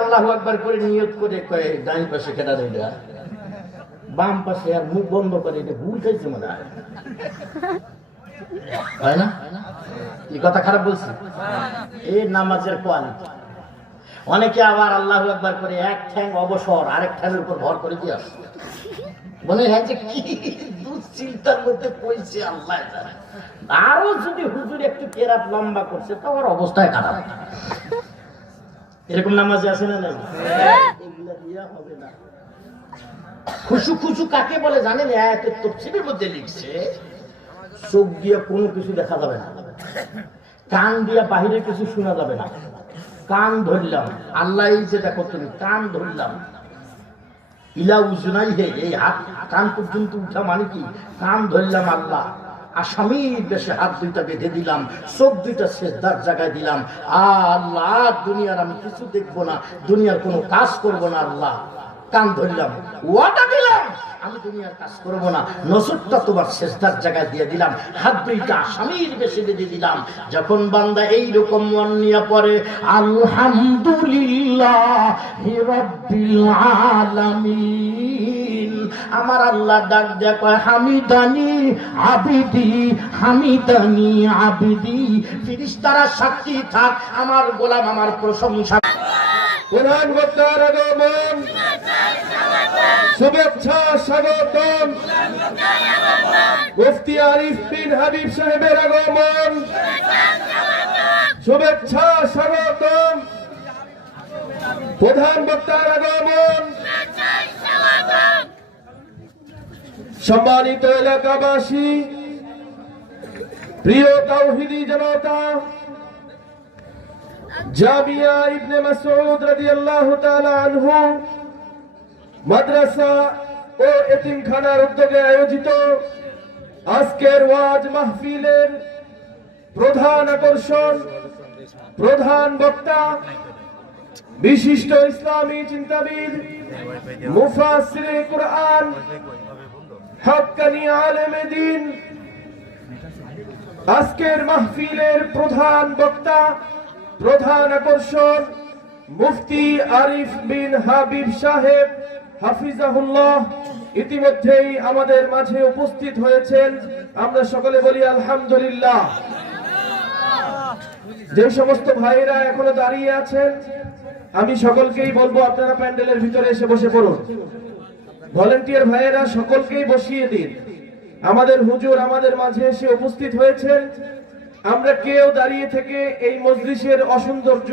আল্লাহু আকবার করে নিয়ত করে কয় ডান পাশে কেডা দেয়া, বাম পাশে আর মুখ বন্ধ করে এটা ভুল খাইছে মনে হয় না? কি কথা খারাপ বলছি? এই নামাজের কোয়ালিটি। অনেকে আবার আল্লাহু আকবার করে এক ঠ্যাং অবসর আরেক ঠ্যাংয়ের উপর ভর করে দিয়ে আসে, মনে হয় যে কি দুশ্চিন্তার মধ্যে পড়ছে আল্লাহ জানে। আরো যদি হুজুর একটু কেরাত লম্বা করছে তো আমার অবস্থায় খারাপ। এরকম নামাজে আছে না? এগুলা দিয়া হবে না। খুশু খুশু কাকে বলে জানেন? আয়াতের তাফসীরের মধ্যে লিখছে, চোখ দিয়ে কোনো কিছু দেখা যাবে না, কান দিয়ে বাহিরে কিছু শোনা যাবে না। কান ধরলাম, আল্লাহ এই যে দেখো তুমি কান ধরলাম, ইলা উজনাই হে, এই হাত কান পর্যন্ত উঠা মানে কি? কান ধরলাম আল্লাহ, আসামির বেশে হাত দুইটা বেঁধে দিলাম, চোখ দুইটা সেজদার জায়গায় দিলাম। আল্লাহ দুনিয়ার আমি কিছু দেখবো না, দুনিয়ার কোনো কাজ করবো না। আল্লাহ কান ধরলাম, ওয়াটা দিলাম, আমি দুনিয়ার কাজ করবো না, নজরটা তোমার সেজদার জায়গায় দিয়ে দিলাম, হাত দুইটা আসামির বেশি বেঁধে দিলাম। যখন বান্দা এইরকম মন নিয়ে পড়ে, আলহামদুলিল্লাহি রাব্বিল আলামিন, আমার আল্লাহ ডাক দেয়া কয়, হামিদানি আবিদি, হামিদানি আবিদি। ফেরেশতারা সাক্ষী থাক, আমার গোলাম আমার প্রশংসা। প্রধান বক্তার আগমন, শুভেচ্ছা স্বাগতম। মুফতি আরিফ বিন হাবিব সাহেবের আগমন, শুভেচ্ছা স্বাগতম। প্রধান বক্তার আগমন, সম্মানিত এলাকাবাসী, প্রিয় তাওহীদি জনতা, জামিয়া ইবনে মাসউদ রাদিয়াল্লাহু তাআলা আনহু মাদ্রাসা ও এতিমখানার উদ্যোগে আয়োজিত আজকের ওয়াজ মাহফিলের প্রধান আকর্ষণ, প্রধান বক্তা, বিশিষ্ট ইসলামী চিন্তাবিদ, মুফাসসিরে কুরআন, হক্কানি আলেমে দ্বীন, আজকের মাহফিলের প্রধান বক্তা, প্রধান আকর্ষণ মুফতি আরিফ বিন হাবিব সাহেব হাফিজাহুল্লাহ ইতিমধ্যেই আমাদের মাঝে উপস্থিত হয়েছেন। আমরা সকলে বলি আলহামদুলিল্লাহ। যে সমস্ত ভাইরা এখনো দাঁড়িয়ে আছেন, আমি সকলকেই বলবো আপনারা প্যান্ডেলের ভিতরে এসে বসে পড়ুন। ভলান্টিয়ার ভাইয়েরা সকলকেই বসিয়ে দিন। আমাদের হুজুর আমাদের মাঝে এসে উপস্থিত হয়েছেন। আমরা কেউ দাঁড়িয়ে থেকে এই মজলিসের অসৌন্দর্য